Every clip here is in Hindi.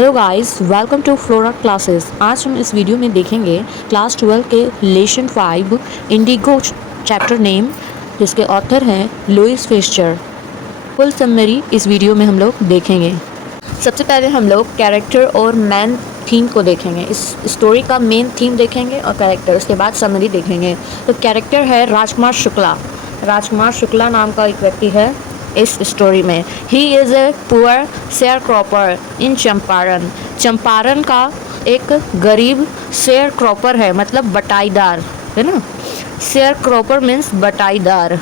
Hello guys, welcome to Flora classes. आज हम इस वीडियो में देखेंगे क्लास 12 के लेसन 5 इंडिगो चैप्टर नेम, जिसके ऑथर हैं लुइस फिशर। फुल समरी इस वीडियो में हम लोग देखेंगे। सबसे पहले हम लोग कैरेक्टर और मेन थीम को देखेंगे। इस स्टोरी का मेन थीम देखेंगे और कैरेक्टर, उसके बाद समरी देखेंगे। तो कैरेक्टर है राजकुमार शुक्ला। राजकुमार शुक्ला नाम का एक व्यक्ति है इस स्टोरी में। He is a poor sharecropper in Champaran. Champaran का एक गरीब शेयर क्रॉपर है, मतलब बटाईदार, है ना। शेयर क्रॉपर मीन्स बटाईदार।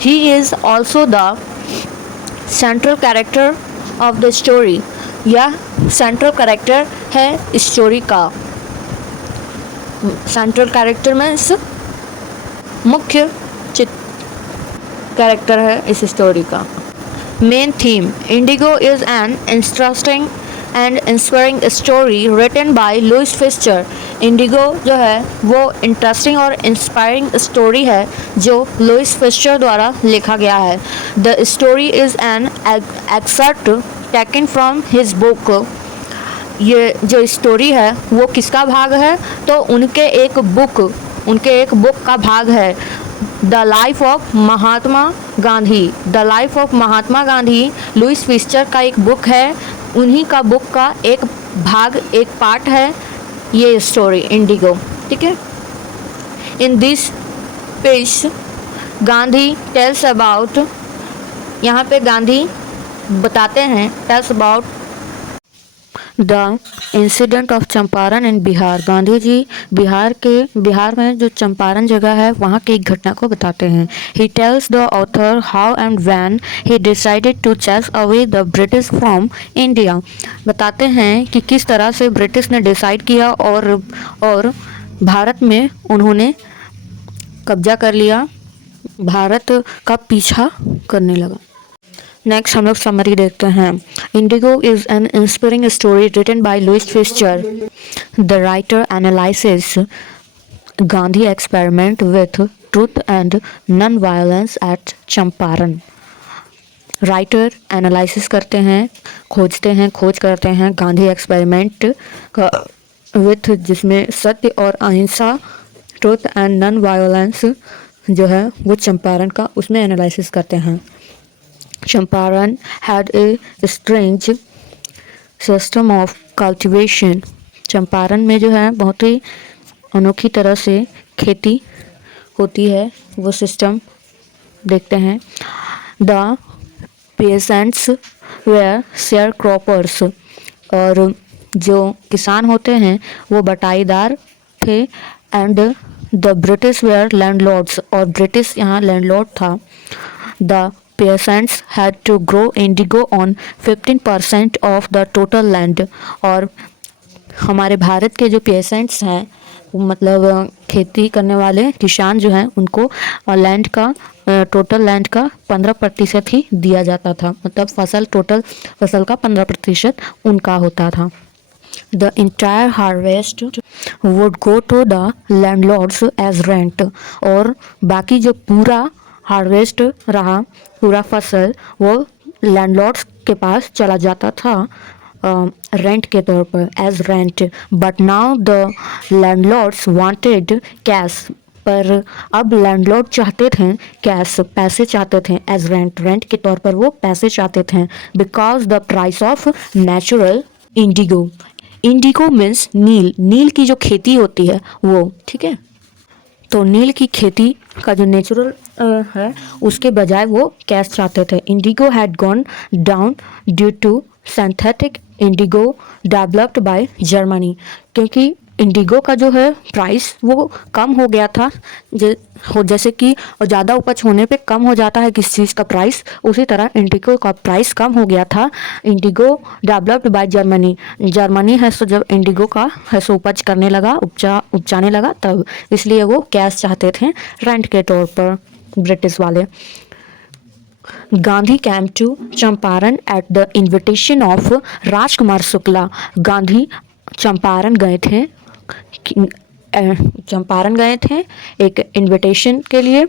He is also the central character of the story. यह सेंट्रल कैरेक्टर है स्टोरी का। सेंट्रल कैरेक्टर मीन्स मुख्य कैरेक्टर है इस स्टोरी का। Main theme, Indigo is an interesting and inspiring story written by Louis Fischer. Indigo जो है वो इंटरेस्टिंग और इंस्पायरिंग स्टोरी है जो लुइस फिशर द्वारा लिखा गया है। The story is an exert taken from his book. ये जो स्टोरी है वो किसका भाग है, तो उनके एक बुक का भाग है। The life of Mahatma Gandhi. The life of Mahatma Gandhi Louis Fischer का एक बुक है। उन्हीं का बुक का एक भाग, एक पार्ट है ये स्टोरी इंडिगो, ठीक है। In this page Gandhi tells about, यहाँ पे गांधी बताते हैं tells about the incident of Champaran in Bihar. Gandhi ji Bihar में जो चंपारण जगह है वहाँ की एक घटना को बताते हैं। He tells the author how and when he decided to chase away the British from India. बताते हैं कि किस तरह से ब्रिटिश ने डिसाइड किया और भारत में उन्होंने कब्जा कर लिया, भारत का पीछा करने लगा। नेक्स्ट हम लोग समरी देखते हैं। Indigo is an inspiring story written by Louis Fischer. The writer analysis Gandhi experiment with truth and non violence at Champaran. Writer analysis करते हैं, खोज करते हैं गांधी एक्सपेरिमेंट का विथ, जिसमें सत्य और अहिंसा, ट्रूथ एंड नॉन वायलेंस जो है वो चंपारण का, उसमें एनालिसिस करते हैं। Champaran had a strange system of cultivation। Champaran में जो है बहुत ही अनोखी तरह से खेती होती है, वो सिस्टम देखते हैं। The peasants were sharecroppers। और जो किसान होते हैं वो बटाईदार थे। And the British were landlords। और ब्रिटिश यहाँ लैंडलॉर्ड था। The peasants had to grow indigo on 15% of the total land। और हमारे भारत के जो पेसेंट्स हैं, मतलब खेती करने वाले किसान जो हैं, उनको लैंड का टोटल लैंड का 15% ही दिया जाता था, मतलब टोटल फसल का 15% उनका होता था। The entire harvest would go to the landlords as rent। और बाकी जो पूरा हार्वेस्ट रहा, पूरा फसल, वो लैंडलॉर्ड्स के पास चला जाता था रेंट के तौर पर, as rent. But now the landlords wanted cash. पर अब लैंडलॉर्ड चाहते थे कैश, पैसे चाहते थे, एज रेंट के तौर पर वो पैसे चाहते थे। Because the price of natural indigo. Indigo means नील की जो खेती होती है वो, ठीक है। तो नील की खेती का जो नेचुरल है, उसके बजाय वो कैश चाहते थे। Indigo had gone down due to synthetic indigo developed by Germany. क्योंकि इंडिगो का जो है प्राइस वो कम हो गया था, जैसे कि ज़्यादा उपज होने पे कम हो जाता है किस चीज़ का प्राइस, उसी तरह इंडिगो का प्राइस कम हो गया था। इंडिगो डेवलप्ड बाय जर्मनी है, सो जब इंडिगो का है सो उपज करने लगा, उपजाने लगा, तब इसलिए वो कैश चाहते थे रेंट के तौर पर ब्रिटिश वाले। Gandhi came to Champaran at the invitation of Rajkumar Shukla. Gandhi Champaran गए थे चंपारण गए थे एक इनविटेशन के लिए।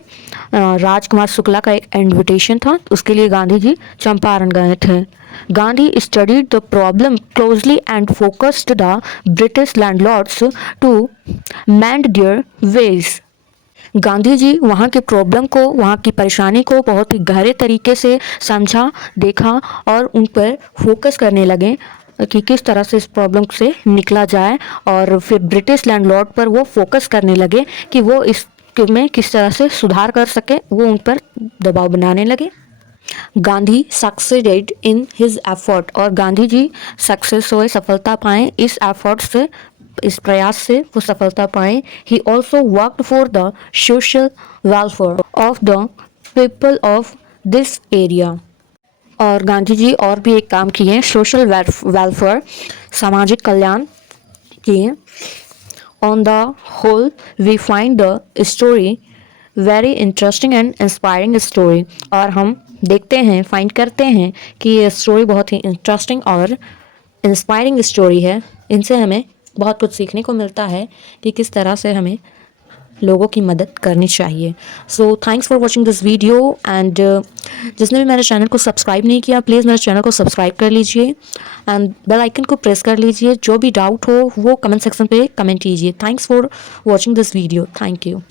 राजकुमार शुक्ला का एक इनविटेशन था, उसके लिए गांधी जी चंपारण गए थे। Gandhi studied the problem closely and focused the British landlords to mend their wage. Gandhi ji वहाँ के प्रॉब्लम को, वहाँ की परेशानी को बहुत ही गहरे तरीके से समझा, देखा और उन पर फोकस करने लगे कि किस तरह से इस प्रॉब्लम से निकला जाए। और फिर ब्रिटिश लैंडलॉर्ड पर वो फोकस करने लगे कि वो इस में किस तरह से सुधार कर सके, वो उन पर दबाव बनाने लगे। Gandhi succeeded in his effort, और गांधी जी सक्सेस हुए, सफलता पाए इस एफर्ट से, इस प्रयास से वो सफलता पाए। He also worked for the social welfare of the people of this area. और गांधी जी और भी एक काम किए, सोशल वेलफेयर, सामाजिक कल्याण किए। On the whole we find the story very interesting and inspiring story, और हम देखते हैं, फाइंड करते हैं कि ये स्टोरी बहुत ही इंटरेस्टिंग और इंस्पायरिंग स्टोरी है। इनसे हमें बहुत कुछ सीखने को मिलता है कि किस तरह से हमें लोगों की मदद करनी चाहिए। So thanks for watching this video and जिसने भी मेरे चैनल को सब्सक्राइब नहीं किया प्लीज़ मेरे चैनल को सब्सक्राइब कर लीजिए एंड बेल आइकन को प्रेस कर लीजिए। जो भी डाउट हो वो कमेंट सेक्शन पे कमेंट कीजिए। Thanks for watching this video. Thank you.